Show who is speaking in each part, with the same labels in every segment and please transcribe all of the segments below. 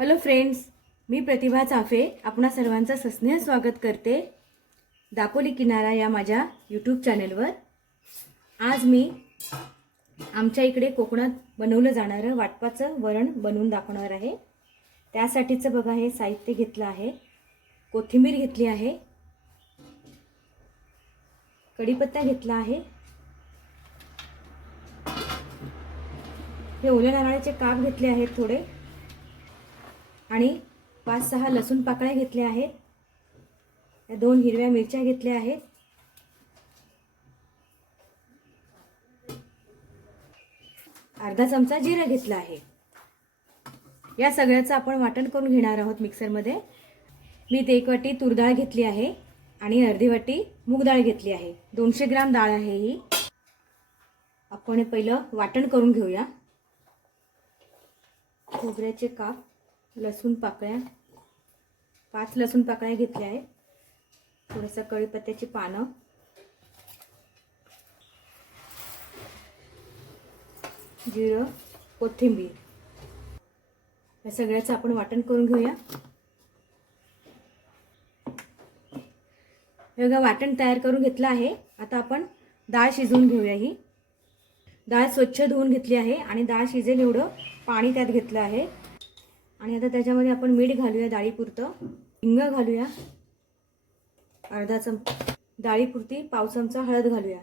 Speaker 1: Hello friends मी प्रतिभा चाफे. आपणा सर्वांचं सस्नेह स्वागत करते दापोली किनारा या माझ्या यूट्यूब चॅनेलवर आज मी आमच्या इकडे कोकणात बनवलं जाणारं वाटपाचं वरण बनवून दाखवणार आहे. त्यासाठीचं बघा हे साहित्य घेतलं आहे. कोथिंबीर घेतली आहे. कढीपत्ता घेतला आहे. हे ओल्या नारळाचे काप घेतले आहेत थोडे. आणि पाच सहा लसूण पाकळ्या घेतल्या आहेत. या दोन हिरव्या मिरच्या घेतल्या आहेत. अर्धा चमचा जिरं घेतला आहे. या सगळ्याचं आपण वाटण करून घेणार आहोत मिक्सरमध्ये. मी ते एक वाटी तूर डाळ घेतली आहे आणि अर्धी वाटी मूग डाळ घेतली आहे. दोनशे ग्राम डाळ आहे ही. आपण हे पहिलं वाटण करून घेऊया. खोबऱ्याचे काप. लसूण पाकळ्या पाच लसूण पाकळ्या घेतल्या आहेत. थोडंसं कढीपत्त्याची पानं. जिरं कोथिंबीर. या सगळ्याचं आपण वाटण करून घेऊया. वेगळं बघा वाटण तयार करून घेतलं आहे. आता आपण डाळ शिजवून घेऊया ही. डाळ स्वच्छ धुवून घेतली आहे आणि डाळ शिजेल एवढं पाणी त्यात घेतलं आहे. आणि आता त्याच्यामध्ये आपण मीठ घालूया डाळीपुरतं. हिंग घालूया. अर्धा चम डाळीपुरती पाव चमचा हळद घालूया.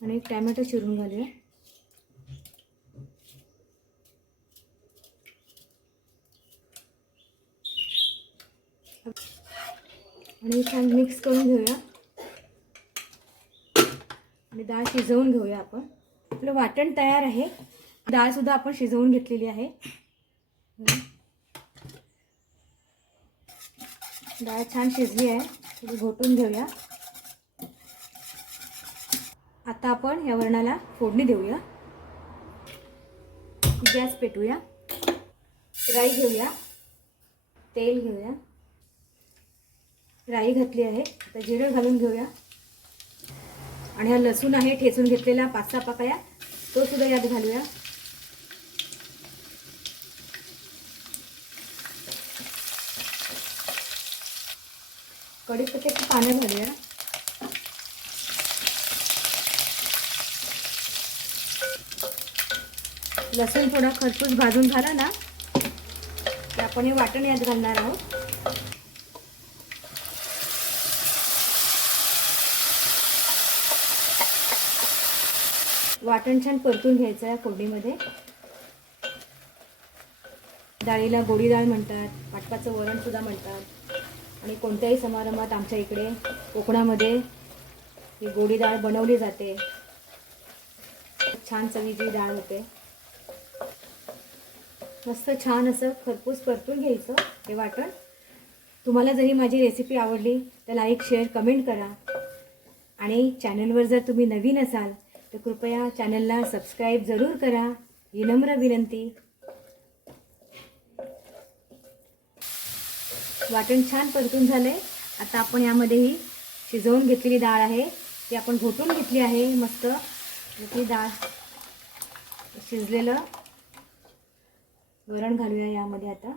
Speaker 1: आणि एक टॅमॅटो चिरून घालूया. आणि छान मिक्स करून घेऊया. आणि डाळ शिजवून घेऊया आपण. आपलं वाटण तयार आहे. डाळ सुद्धा आपण शिजवून घेतलेली आहे. डाळ छान शिजली आहे. थोडी घोटून घेऊया. आता आपण या वरणाला फोडणी देऊया. गॅस पेटूया. राई घेऊया. तेल घेऊया. राई घातली आहे. आता जिरं घालून घेऊया. आणि हा लसूण आहे ठेचून घेतलेला पाच सहा पाकळ्या तो सुद्धा यात घालूया. कढीपत्त्याची पानं घालूया लसूण थोडा खरपूस भाजून झाला ना की आपण हे वाटण यात घालणार आहोत. वाटण छान परतून घ्यायचं आहे फोडणीमध्ये. डाळीला गोडी डाळ म्हणतात वाटपाचं वरण सुद्धा म्हणतात. आणि कोणत्याही समारंभात आमच्या इकडे कोकणामध्ये ही गोडी डाळ बनवली जाते. छान चवीची डाळ होते. मस्त छान असं खरपूस परतून घ्यायचं हे वाटण. तुम्हाला जरी माझी रेसिपी आवडली तर लाईक शेअर कमेंट करा. आणि चॅनलवर जर तुम्ही नवीन असाल तर कृपया चॅनलला सबस्क्राईब जरूर करा. ही नम्र विनंती. वाटण छान परतून आहे आता आपण यामध्ये ही शिजवून घेतलेली डाळ आहे. ती आपण घोटून घेतली आहे मस्त. ती डाळ शिजलेलं. वरण घालूया यामध्ये आता.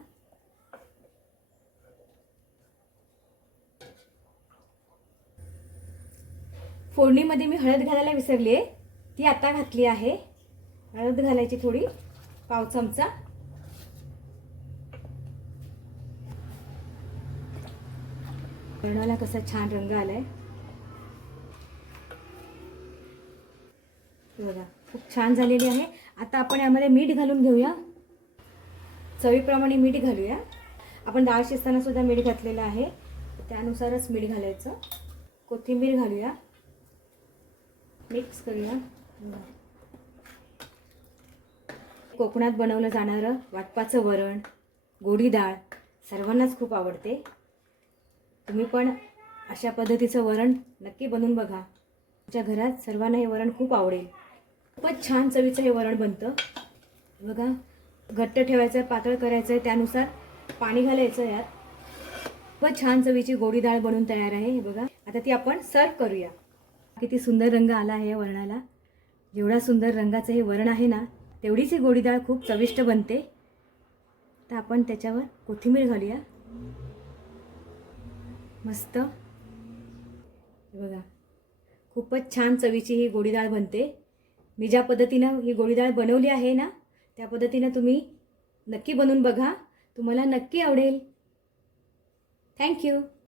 Speaker 1: फोडणीमध्ये मी हळद घालायला विसरली आहे ती आता घातली आहे. हळद घालायची थोडी. पाव चमचा. बनवला कसा छान रंग आलाय. बघा खूप छान झालेली आहे. आता आपण यामध्ये मीठ घालून घेऊया. चवीप्रमाणे मीठ घालूया. आपण डाळ शिजताना सुद्धा मीठ घातलेलं आहे. त्यानुसारच मीठ घालायचं. कोथिंबीर घालूया. मिक्स करूया. कोकणात बनवलं जाणारं वाटपाचं वरण गोडी डाळ सर्वांनाच खूप आवडते. तुम्ही पण अशा पद्धतीचं वरण नक्की बनवून बघा. तुमच्या घरात सर्वांना हे वरण खूप आवडेल. खूपच छान चवीचं हे वरण बनतं. बघा घट्ट ठेवायचं आहे पातळ करायचं आहे त्यानुसार पाणी घालायचं यात. खूपच छान चवीची गोडी डाळ बनवून तयार आहे हे बघा. आता ती आपण सर्व करूया. किती सुंदर रंग आला आहे या वरणाला. जेवढा सुंदर रंगाचं हे वरण आहे ना तेवढीच ही गोडी डाळ खूप चविष्ट बनते. तर आपण त्याच्यावर कोथिंबीर घालूया. मस्त. हे बघा. खूपच छान चवीची ही गोडीडाळ बनते. मी ज्या पद्धतीनं ही गोडीडाळ बनवली आहे ना त्या पद्धतीनं तुम्ही नक्की बनवून बघा. तुम्हाला नक्की आवडेल. थँक्यू